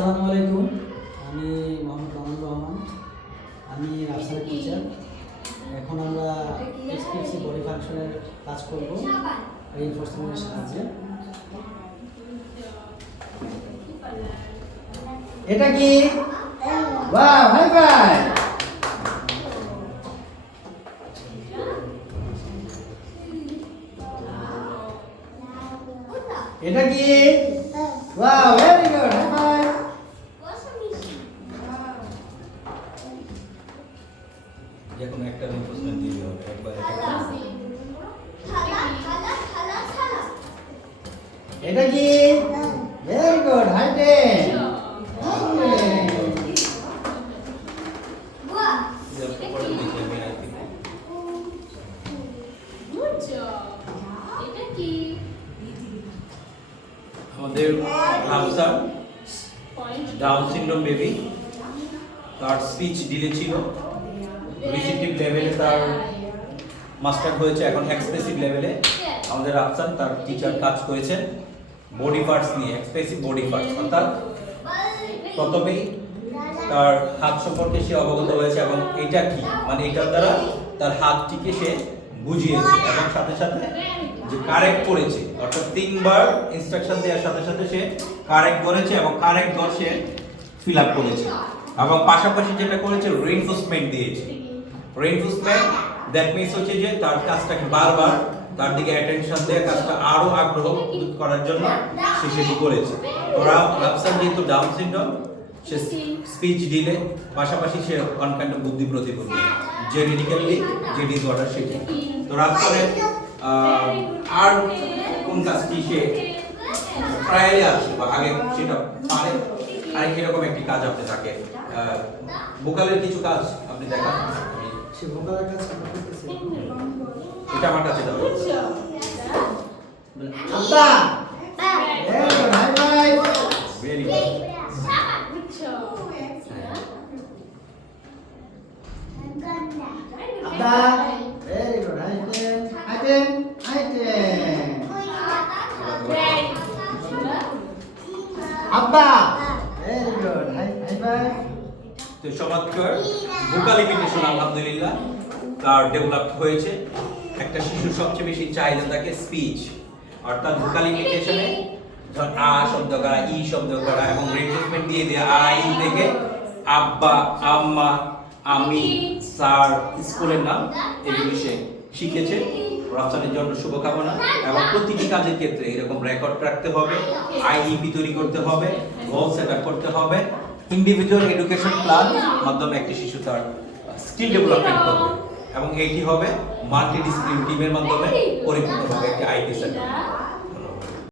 আসসালামু আলাইকুম। আমি মোহাম্মদ আমান রহমান। আমি রাফসানের টিচার। এখন আমরা এক্সপিএসসি বডি ফাংশনের কাজ করব রিইনফোর্সমেন্টের সাহায্যে। এটা কি? বাহ, হাই ফাই। এটা কি? বাহ, ভেরি গুড, হাই ফাই। এখন একটা রিইনফোর্সমেন্ট দিতে হবে একবার এটা কি? Very good, high ten. আমাদের রাফসান ডাউন সিনড্রোম বেবি, তার স্পিচ ডিলে ছিল, রিসিপটিভ লেভেলে তার মাস্টার হয়েছে, এখন এক্সপ্রেসিভ লেভেলে আমাদের রাফসান তার টিচার কাজ করেছেন বডি পার্টস নিয়ে, এক্সপ্রেসিভ বডি পার্টস। অর্থাৎ প্রথমেই তার হাত সম্পর্কে সে অবগত হয়েছে এবং এটা কি, মানে এটার দ্বারা তার হাতটিকে সে বুঝিয়েছে এবং সাথে সাথে যে কারেক্ট করেছে, অর্থাৎ 3 বার ইনস্ট্রাকশন দেওয়ার সাথে সাথে সে কারেক্ট করেছে এবং কারেক্ট ঘর সে ফিল আপ করেছে এবং পাশাপাশি যেটা করেছে রিইনফোর্সমেন্ট দিয়েছে। রিইনফোর্সমেন্ট দ্যাট মিন্স হচ্ছে যে তার কাজটাকে বারবার তার দিকে অ্যাটেনশন দিয়ে কাজটা আরো আগ্রহ করার জন্য সে সেটি করেছে। ওরা রাফসান যেহেতু ডাউন সিনড্রোম, সে স্পিচ ডিলে, পাশাপাশি সে অনকাইন্ড অফ বুদ্ধি প্রতিবন্ধী, জেনেটিক্যালি যে ডিসঅর্ডার সেটি। তো রাফসানের আর কোন কাজটি সে ট্রায়ালে আছে বা আগে সেটা পারে, আরেক এরকম একটি কাজ আপনি তাকে ভোকালের কিছু কাজ আপনি দেখান। সে ভোকালের কাজ করতেছে। এটা আমার কাছে দাও। আব্বা, very good, high five. Very good. আব্বা, very good, high ten, high ten, high ten. আব্বা, ভেরি গুড, হাই ফাই। তো চমৎকার ভোকাল ইমিটেশন আলহামদুলিল্লাহ তার ডেভেলপ হয়েছে। একটা শিশুর সবচেয়ে বেশি চাহিদা থাকে স্পিচ, অর্থাৎ ভোকাল ইমিটেশনে ধর আ শব্দ করা, ই শব্দ করা এবং রিইনফোর্সমেন্ট দিয়ে দেয়া আই থেকে আব্বা, আম্মা, আমি, স্যার, স্কুলের নাম এগুলি সে শিখেছে। রাফসানের জন্য শুভকামনা এবং প্রতিটি কাজের ক্ষেত্রে এরকম রেকর্ড রাখতে হবে, আইইপি তৈরি করতে হবে, গোল সেট আপ করতে হবে, ইন্ডিভিজুয়াল এডুকেশন প্ল্যান মাধ্যমে একটি শিশু তার স্কিল ডেভেলপমেন্ট করবে এবং এটি হবে মাল্টিডিসিপ্লিন টিমের মাধ্যমে পরিপূর্ণ হবে একটি আইপি সেট আপ।